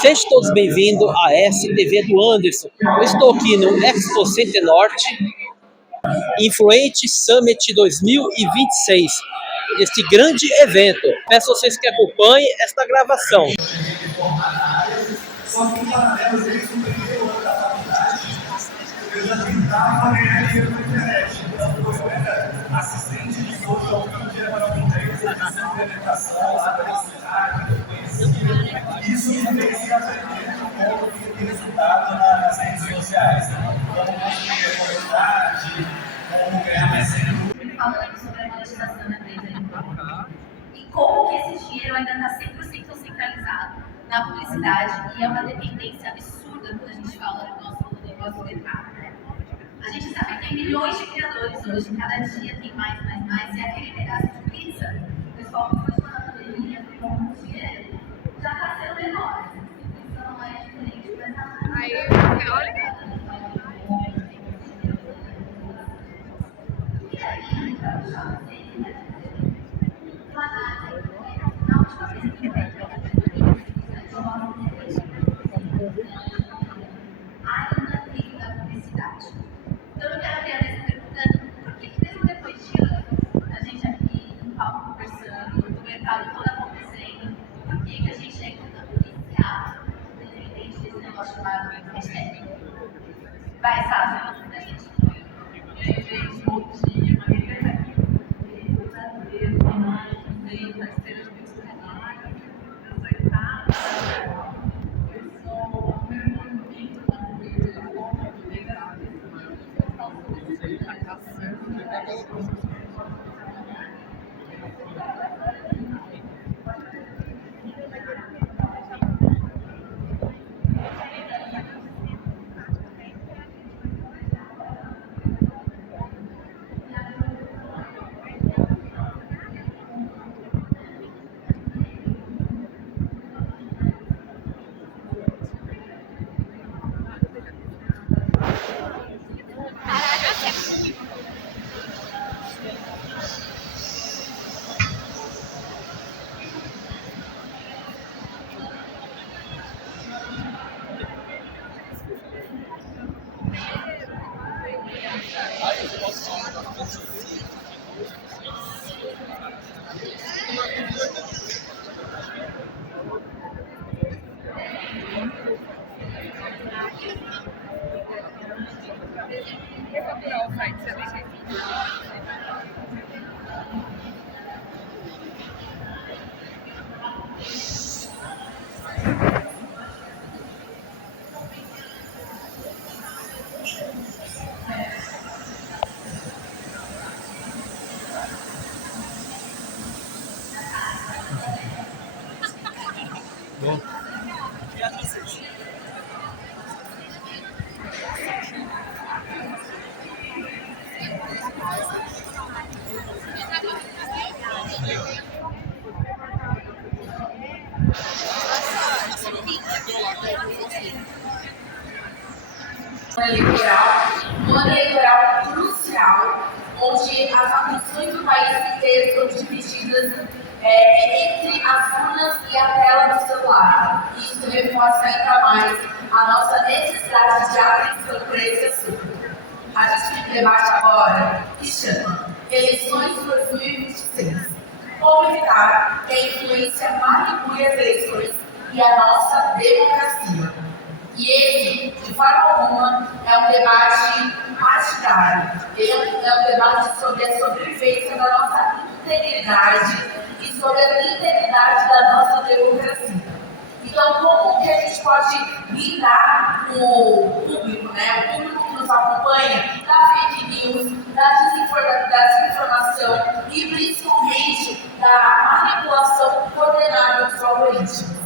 Sejam todos bem-vindos à STV do Anderson. Eu estou aqui no Expo Center Norte, Influente Summit 2026, este grande evento. Peço a vocês que acompanhem esta gravação. Só que em paralelo, desde o primeiro ano da faculdade, eu já tentava ganhar dinheiro na internet. Então, eu era assistente de social media para uma empresa de implementação lá da cidade, eu conhecia. Isso me fez aprender como ter resultado nas redes sociais. Como construir a comunidade, como ganhar mais dinheiro. Falando sobre a monetização da empresa e como que esse dinheiro ainda está 100% centralizado na publicidade e é uma dependência absurda quando a gente fala do nosso negócio de mercado. A gente sabe que tem milhões de criadores hoje, cada dia tem mais, e aquele pedaço de pizza, o pessoal que foi na pandemia, ficou com dinheiro, já está sendo menor. Então não é diferente, mas a olha. E aí, ainda tem da publicidade. Então eu quero abrir a mesa perguntando por que mesmo depois de anos, a gente aqui no palco conversando, o mercado todo acontecendo, por que a gente ainda não policiar, independente desse negócio chamado hashtag? Vai, Sávio, a gente. Gente, bom dia, Maria. Um ano eleitoral crucial, onde as atenções do país inteiro estão divididas entre as urnas e a tela do celular. E isso reforça ainda mais a nossa necessidade de atenção para esse assunto. A gente tem um debate agora que chama Eleições 2026. Como evitar que a influência manipule as eleições e a nossa democracia. E esse, de forma alguma, é um debate partidário. Ele é um debate sobre a sobrevivência da nossa integridade e sobre a integridade da nossa democracia. Então, como que a gente pode lidar com o público, né? O público que nos acompanha, da fake news, da desinformação e principalmente da manipulação coordenada dos algoritmos.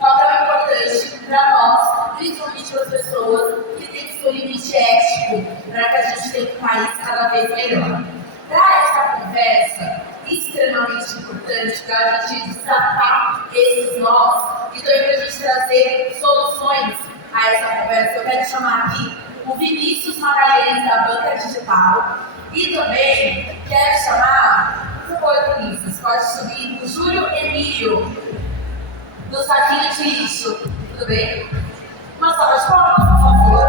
Papel importante para nós, principalmente para as pessoas que têm seu limite ético, para que a gente tenha um país cada vez melhor. Para essa conversa extremamente importante, para a gente destacar esses nós e também para a gente trazer soluções a essa conversa, eu quero chamar aqui o Vinícius Magalhães, da Banca Digital, e também quero chamar, por favor, Vinícius, pode subir, o Júlio Emílio, do Saquinho de Lixo, Tudo bem? Uma salva de palmas, por favor.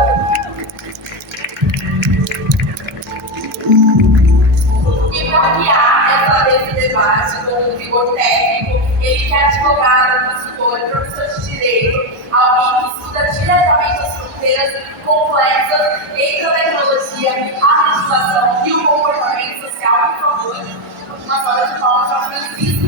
E para guiar esse debate com um vigor técnico, ele que é advogado, consultor, professor de direito, alguém que estuda diretamente as fronteiras complexas entre a tecnologia, a legislação e o comportamento social, por favor. Uma salva de palmas para Francisco.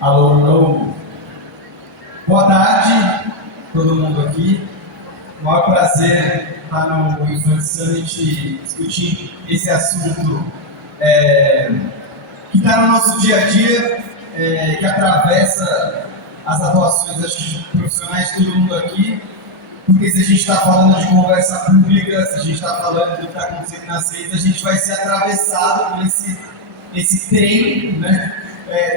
Alô. Boa tarde, todo mundo aqui. O maior prazer estar no Influence Summit discutindo esse assunto que está no nosso dia a dia, que atravessa as atuações das profissionais de todo mundo aqui. Porque se a gente está falando de conversa pública, se a gente está falando do que está acontecendo nas redes, a gente vai ser atravessado por esse trem, né,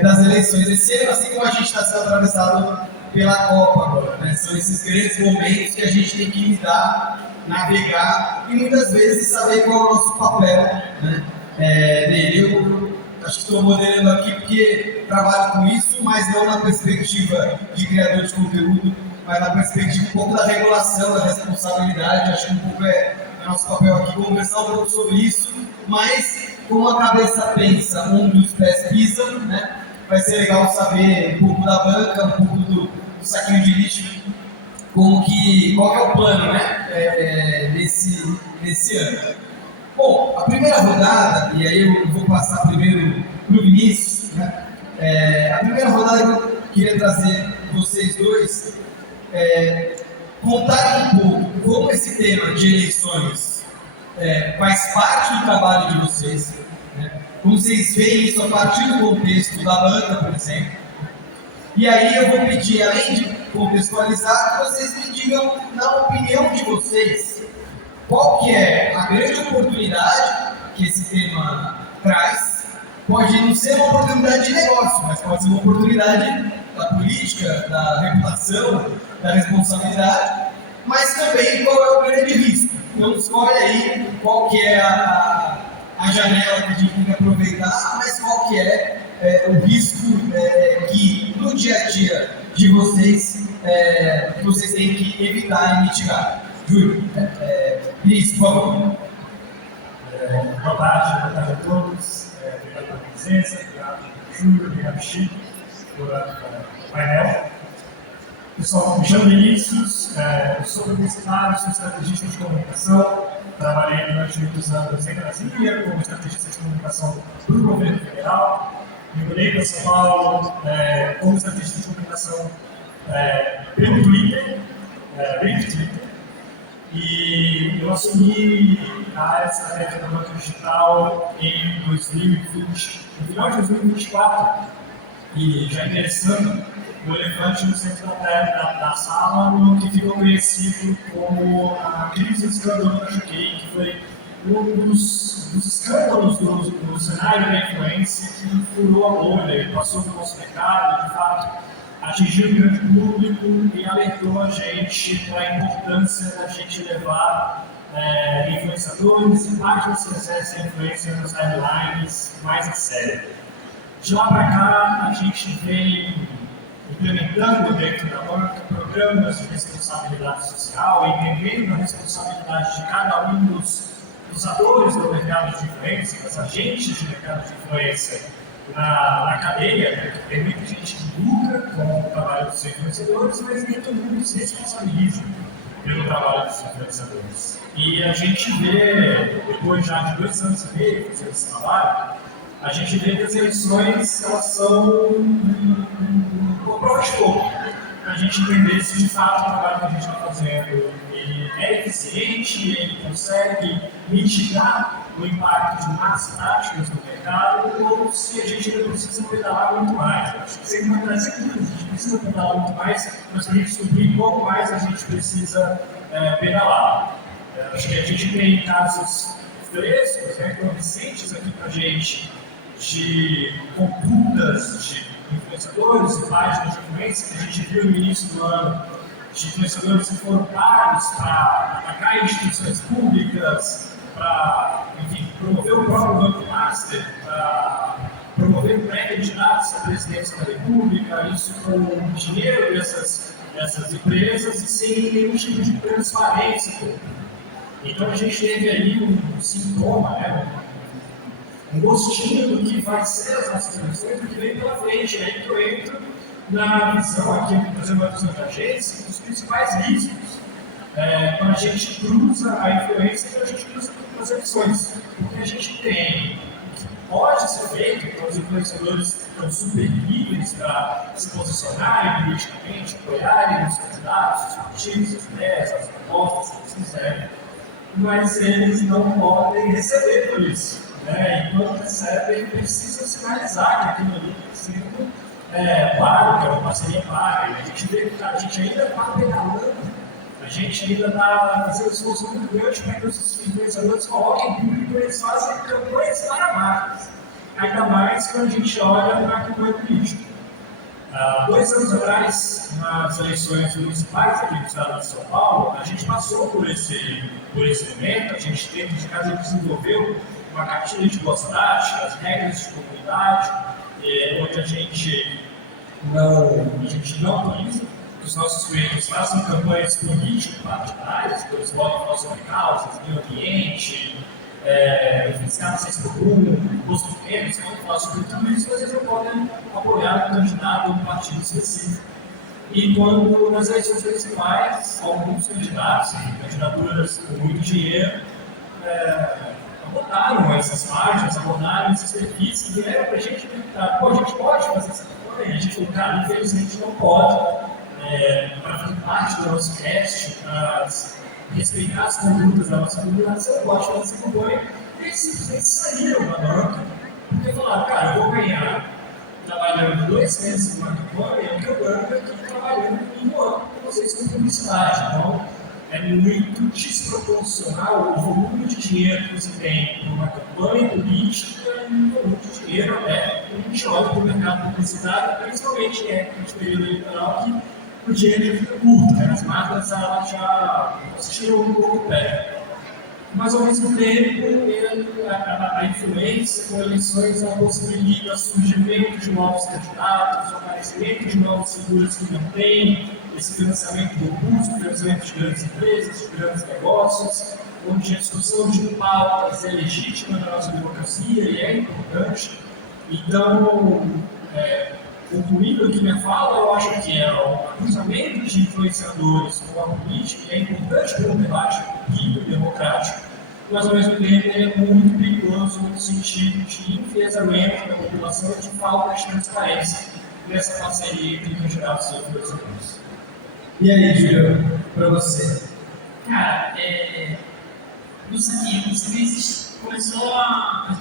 das eleições esse ano, assim como a gente está sendo atravessado pela Copa agora, né? São esses grandes momentos que a gente tem que lidar, navegar e muitas vezes saber qual é o nosso papel, né, nele. Eu acho que estou moderando aqui porque trabalho com isso, mas não na perspectiva de criador de conteúdo, mas na perspectiva um pouco da regulação, da responsabilidade. Acho que um pouco é nosso papel aqui conversar um pouco sobre isso, mas como a cabeça pensa, onde os pés pisam, né? Vai ser legal saber um pouco da banca, um pouco do saquinho de lixo, qual que é o plano, né, desse ano. Bom, a primeira rodada, e aí eu vou passar primeiro para o Vinícius, né? A primeira rodada que eu queria trazer vocês dois, contar um pouco como esse tema de eleições faz parte do trabalho de vocês, né? Como vocês veem isso a partir do contexto da banca, por exemplo. E aí eu vou pedir, além de contextualizar, que vocês me digam, na opinião de vocês, qual que é a grande oportunidade que esse tema traz. Pode não ser uma oportunidade de negócio, mas pode ser uma oportunidade da política, da reputação, da responsabilidade, mas também qual é o grande risco. Então escolhe aí qual que é a janela que a gente tem que aproveitar, mas qual que é o risco que no dia a dia de vocês, vocês têm que evitar e mitigar. Júlio, Vinícius, por favor. Boa tarde a todos. Obrigado pela presença, obrigado Júlio, obrigado Chico por painel. Pessoal, me chamo Vinícius, sou publicitário, sou estrategista de comunicação, trabalhei durante muitos anos em Brasília como estrategista de comunicação do governo federal, me mudei para São Paulo como estrategista de comunicação pelo Twitter, e eu assumi a área de estratégia da banca digital em 2020, no final de 2024, e já interessando o elefante no centro da sala, no que ficou conhecido como a crise do escândalo da Choquei, que foi um dos escândalos do cenário da influência que furou a bolha e passou no nosso mercado, de fato, atingiu o grande público e alertou a gente para a importância da gente levar influenciadores e páginas que exercem influência nas timelines mais a sério. De lá para cá, a gente vem implementando dentro da banca programas de responsabilidade social, entendendo a responsabilidade de cada um dos atores do mercado de influência, dos agentes de mercado de influência na cadeia, né, que tem muita gente que lucra com o trabalho dos influenciadores, mas nem todo mundo se responsabiliza pelo trabalho dos influenciadores. E a gente vê, depois já de 2 anos e meio fazendo esse trabalho, a gente vê que as eleições elas são uma prova de fogo, para a gente entender se de fato o trabalho que a gente está fazendo ele é eficiente, ele consegue mitigar o impacto de más práticas no mercado, ou se a gente ainda precisa pedalar muito mais. Acho que sempre a gente precisa pedalar muito mais, mas para a gente descobrir qual mais a gente precisa pedalar. Acho que a gente tem casos frescos, recentes aqui para a gente, de condutas, de influenciadores e páginas de influência que a gente viu no início do ano, de influenciadores que foram pagos para atacar instituições públicas, para, enfim, promover o próprio Banco Master, para promover pré-candidatos à presidência da República, isso com dinheiro dessas empresas e sem nenhum tipo de transparência. Então a gente teve ali um sintoma, né? Um gostinho do que vai ser as nossas eleições, do que vem pela frente. Aí que eu entro na visão aqui, por exemplo, a visão da agência, dos principais riscos quando a gente cruza a influência e a gente cruza as eleições. Porque a gente tem o que pode ser feito, então os influenciadores estão super livres para se posicionarem politicamente, apoiarem os candidatos, os partidos, as ideias, as propostas que eles quiserem, mas eles não podem receber por isso. Né? E quando recebem, precisam sinalizar que aquilo ali está sendo pago, que é uma parceria paga. E a gente vê que a gente ainda está pedalando, a gente ainda está fazendo um esforço muito grande para que os influenciadores coloquem público e eles fazem campanhas para marcas. Ainda mais quando a gente olha para a campanha política. 2 anos atrás, nas eleições municipais aqui do estado de São Paulo, a gente passou por esse momento, a gente desenvolveu uma cartilha de boas práticas, regras de comunidade, onde a gente não autoriza que os nossos clientes façam campanhas político-partidárias, que eles podem falar sobre causas, meio ambiente, fiscal senso comum, imposto de renda, eles podem falar sobre tudo isso, mas eles não podem apoiar um candidato ou um partido específico. E quando nas eleições municipais, alguns candidatos, candidaturas com muito dinheiro, abordaram essas páginas, abordaram esses perfis que vieram para a gente perguntar: pô, a gente pode fazer essa campanha? A gente falou: cara, infelizmente não pode, para fazer parte do nosso cast, para respeitar as condutas da nossa comunidade, você não pode fazer essa campanha. E eles simplesmente saíram da banca, porque falaram: cara, eu vou ganhar trabalhando 2 meses numa campanha, o que eu ganho aqui trabalhando em um ano com vocês com publicidade. Então, é muito desproporcional o volume de dinheiro que você tem para uma campanha política e o volume de dinheiro quando a gente olha para o mercado de publicidade, principalmente no período eleitoral, que o dinheiro fica curto, né? As marcas já tiram um pouco o pé. Mas, ao mesmo tempo, a influência com eleições possibilita o surgimento de novos candidatos, o aparecimento de novas figuras que não têm esse financiamento robusto, financiamento de grandes empresas, de grandes negócios, onde a discussão de pautas é legítima na nossa democracia e é importante. Então, concluindo aqui minha fala, eu acho que o cruzamento de influenciadores com a política é importante para um debate rico e democrático, mas ao mesmo tempo ele é muito perigoso no sentido de enviesamento da população e de falta de transparência nessa parceria entre candidatos e influenciadores. E aí, Júlio, para você? Cara, isso aqui começou a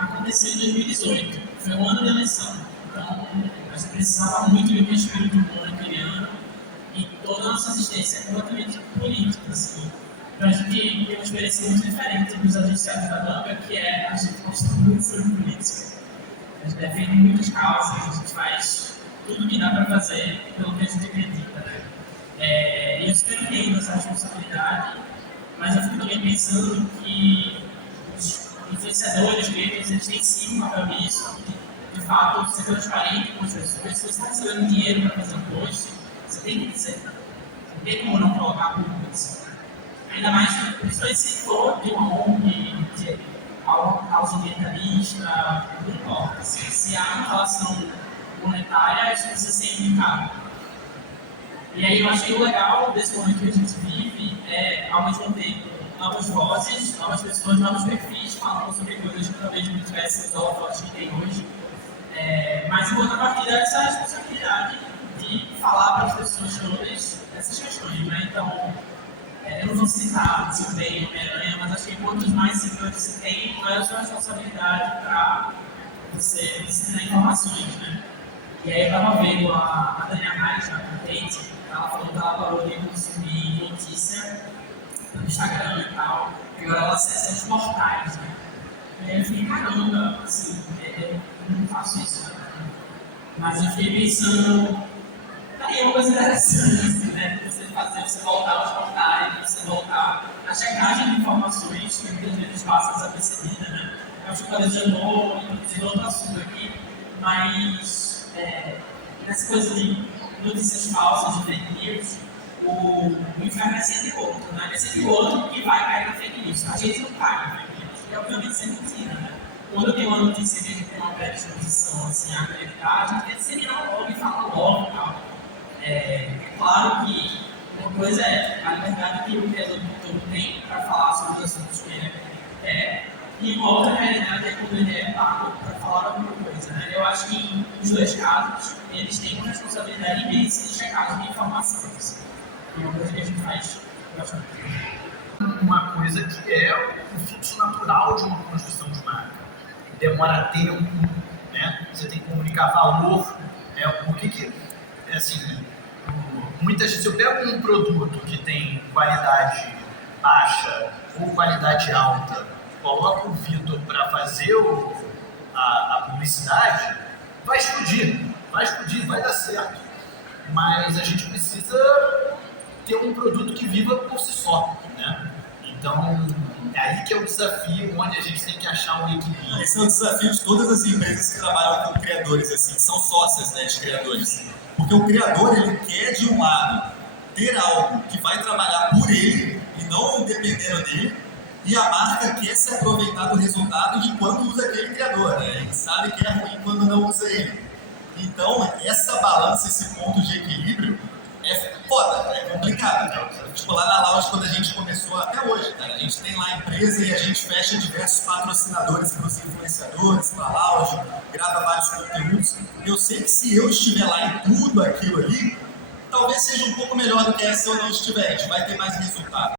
acontecer em 2018, foi o ano da eleição. Então, a gente precisava muito de um espírito humano naquele ano e toda a nossa assistência é completamente política. Assim. Então, a gente tem uma experiência muito diferente dos agenciados da banca, que é a gente gosta muito sobre política. A gente defende muitas causas, a gente faz tudo que dá para fazer pelo que a gente acredita. Né? E eu experimentei essa responsabilidade, mas eu fico também pensando que os influenciadores, eles têm sim um papel nisso. De fato, ser transparente com as pessoas. Se você está recebendo dinheiro para fazer um post, você tem que dizer. Não tem como não colocar público. Ainda mais se for de uma ONG, de causa ambientalista, não importa. Se há uma relação monetária, isso precisa ser indicado. E aí eu acho que o legal desse momento que a gente vive é, ao mesmo tempo, novas vozes, novas pessoas, novos perfis falando sobre coisas que talvez não tivessem os holofotes que tem hoje. Mas em contrapartida é essa responsabilidade de falar para as pessoas todas essas questões, né? Então, eu não vou citar desempenho Homem-Aranha, mas acho que quantos mais seguidores você tem, qual é a sua responsabilidade para você disseminar informações, né? E aí eu estava vendo a Tânia Reis, a Kate, ela falou que ela parou de consumir notícia no Instagram e tal, e agora ela acessa os portais, né? E aí eu fiquei, caramba, assim, eu não faço isso, né? Mas eu fiquei pensando, aí é uma coisa interessante, né? Você fazer, você voltar aos portais, você voltar à checagem de informações que muitas vezes passa desapercebida, né? Eu acho que o já introduzindo outro assunto aqui, mas nessa coisa de notícias falsas, de fake news, o inferno é sempre outro, né? É sempre outro que vai cair na fake news. A gente não cai na fake news, e obviamente sempre tira, né? Quando eu tenho uma notícia que a gente tem uma predisposição assim, a acreditar, a gente tenta se virar logo e falar logo e tal. É claro que uma coisa é a liberdade que o criador do conteúdo tem para falar sobre os assuntos que ele quer, e uma outra realidade é quando ele é pago para falar alguma coisa. Né? Eu acho que nos dois casos, eles têm uma responsabilidade imensa de checagem de informações. É uma coisa que a gente faz bastante. Uma coisa que é o fluxo natural de uma construção de marca. Demora tempo, né? Você tem que comunicar valor. O que assim, muitas vezes eu pego um produto que tem qualidade baixa ou qualidade alta, coloco o Vitor para fazer a publicidade, vai explodir, vai dar certo. Mas a gente precisa ter um produto que viva por si só, né? Então, é aí que é o desafio, onde a gente tem que achar um equilíbrio. Esse é o desafio de todas as empresas que trabalham com criadores, assim, são sócias, né, de criadores. Porque o criador, ele quer, de um lado, ter algo que vai trabalhar por ele e não dependendo dele, e a marca quer se aproveitar do resultado de quando usa aquele criador, né? Ele sabe que é ruim quando não usa ele. Então, essa balança, esse ponto de equilíbrio, é foda, é complicado. Né? Tipo, lá na Lounge, quando a gente começou, até hoje, cara, a gente tem lá a empresa e a gente fecha diversos patrocinadores para os influenciadores, para a Lounge, grava vários conteúdos. Eu sei que se eu estiver lá em tudo aquilo ali, talvez seja um pouco melhor do que se eu não estiver, a gente vai ter mais resultado.